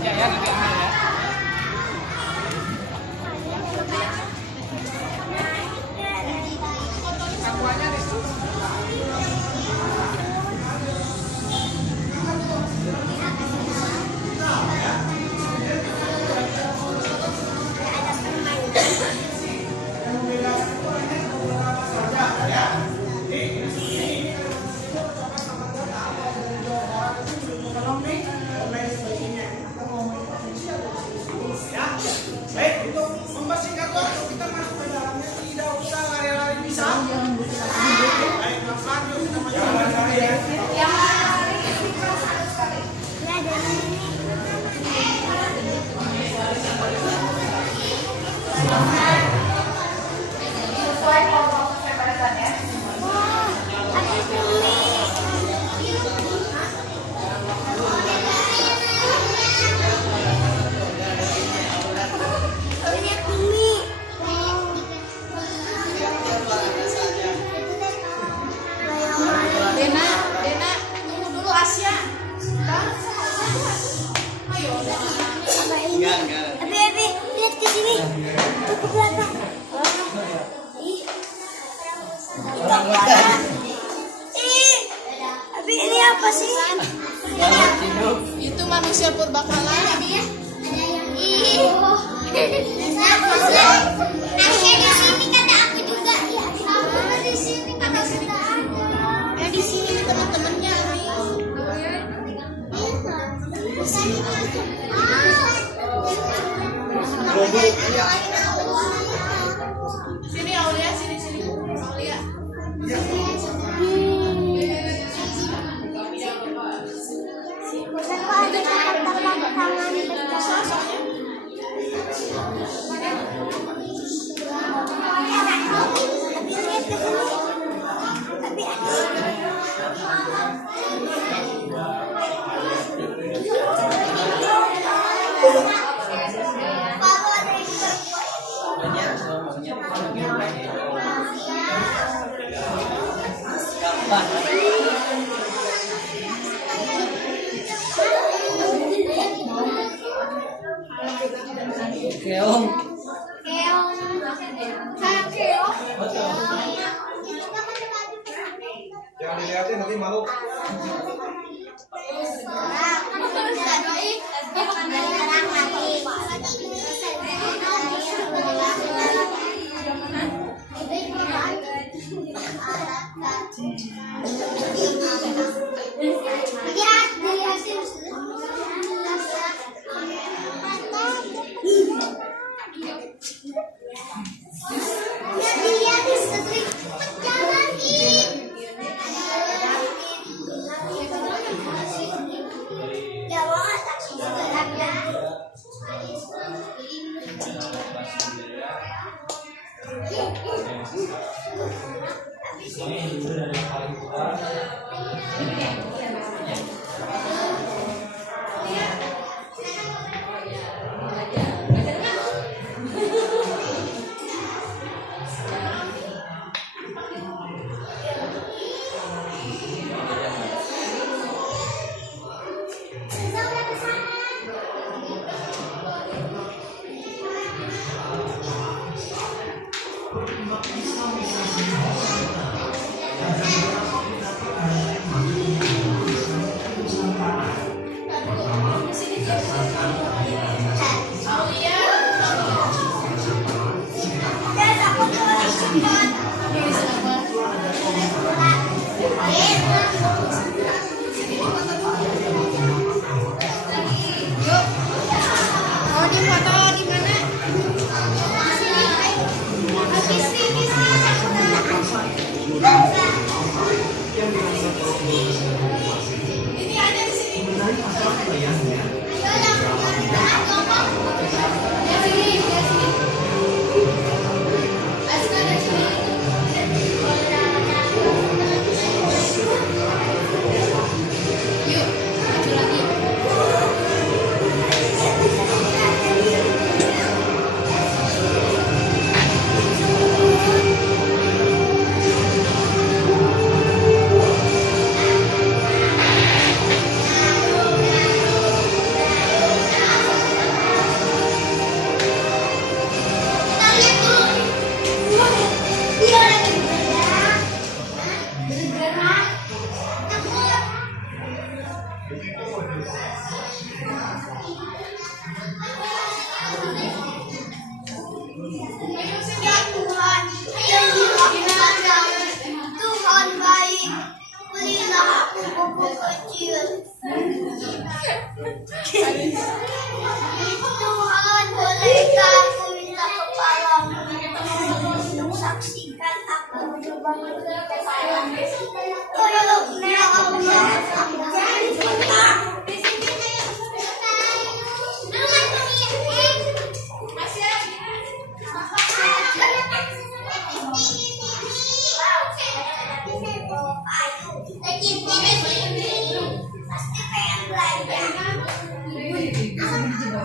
Ya ya nanti ambil ya. Akuannya di situ. Abi, lihat ke sini. Tuh ke belakang. Ih. Abi, ini apa sih? Itu manusia purbakala. Ih. Asya di sini kata aku juga. Sama di sini kata kita. Di sini teman-temannya. Sini Aulia, sini Aulia. Bukan kok ada karakter tangan di Tapi lihat ke sini. Tapi Keong. Jangan dilihatin nanti malu.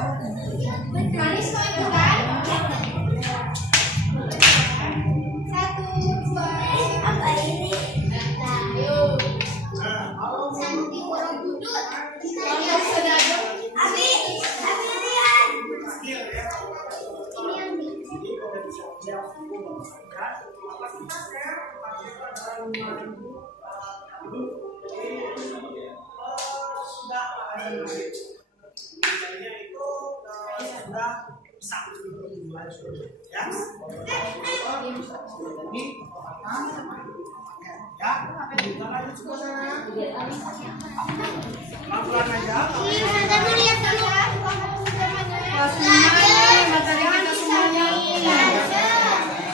Manis kok itu kan? Satu, dua, apa ini? Santi Borobudur. Abi lihat. Ini yang di. Lihat dulu.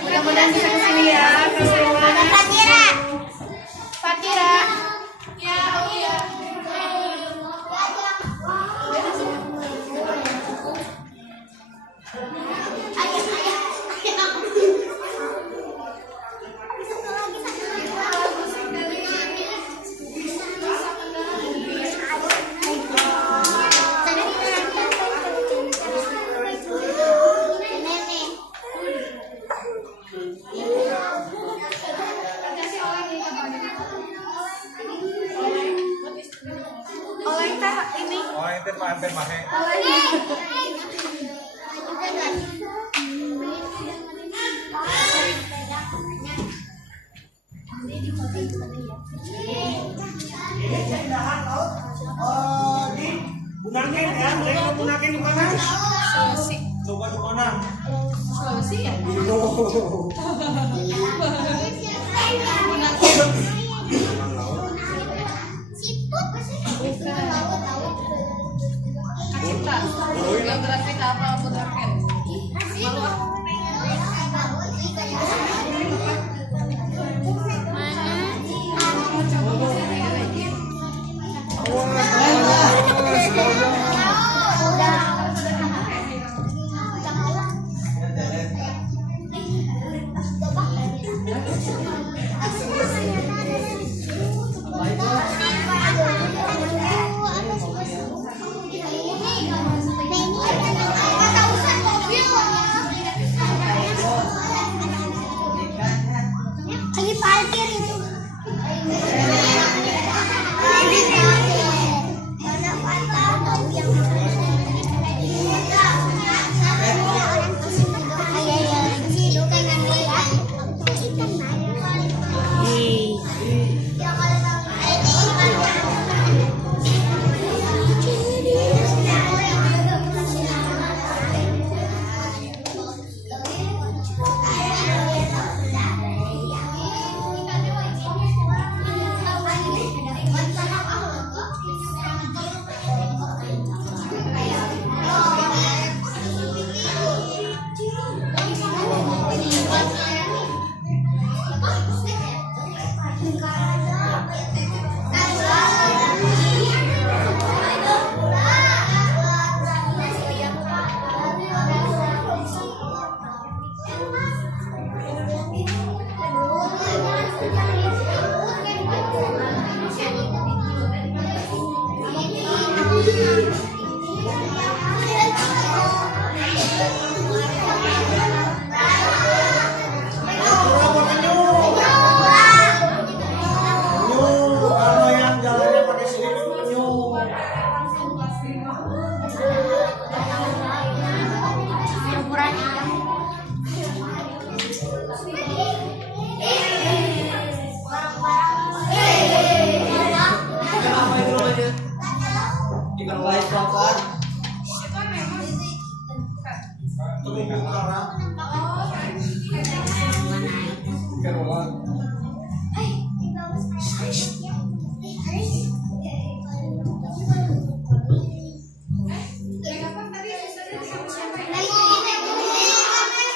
Mudah-mudahan bisa kesini ya. Fatira. Fatira. Ya, oh iya. Oleh teh ini. Oh, ente mahe. Bunakin ya, mereka bunakin di mana? Sulawesi. Coba di mana? Sulawesi ya? Kacita. Geografi apa Budaken? Lagi parkir itu.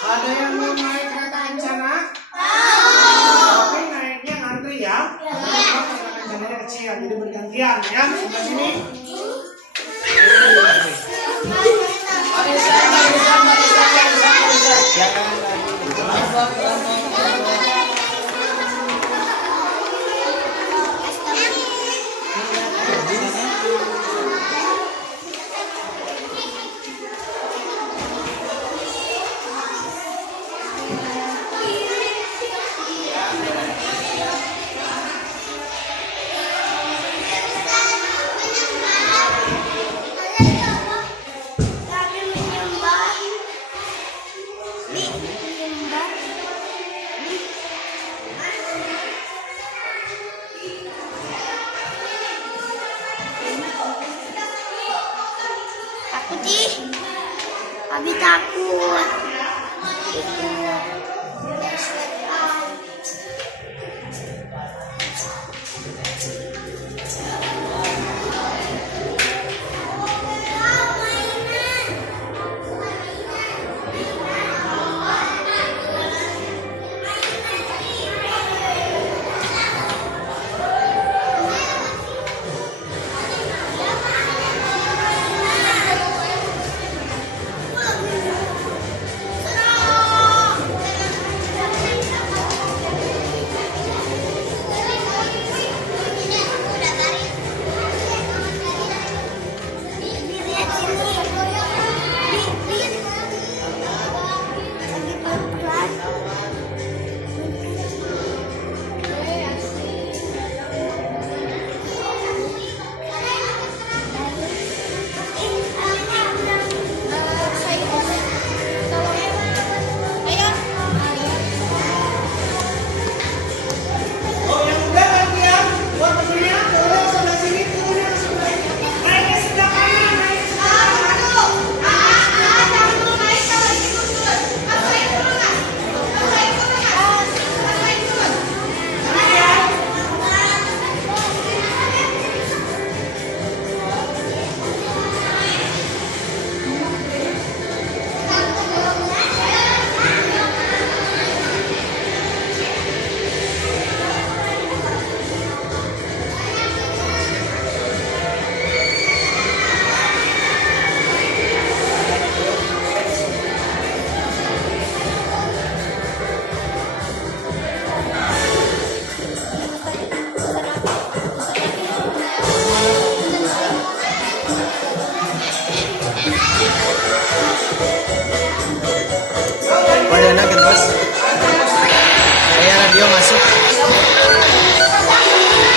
Ada yang mau naik kereta kencana? Tapi naiknya ngantri ya. Karena kereta kencananya kecil, jadi bergantian ya. Sebelah sini. Ih, Abi takut. Itu. Oh, yang udah latihan buat mesinnya turun sebelah sini, turunnya ke sebelah ini. Naik ke sebelah kanan, naik ke sebelah kanan. Pada anak terus. Kayak radio masuk.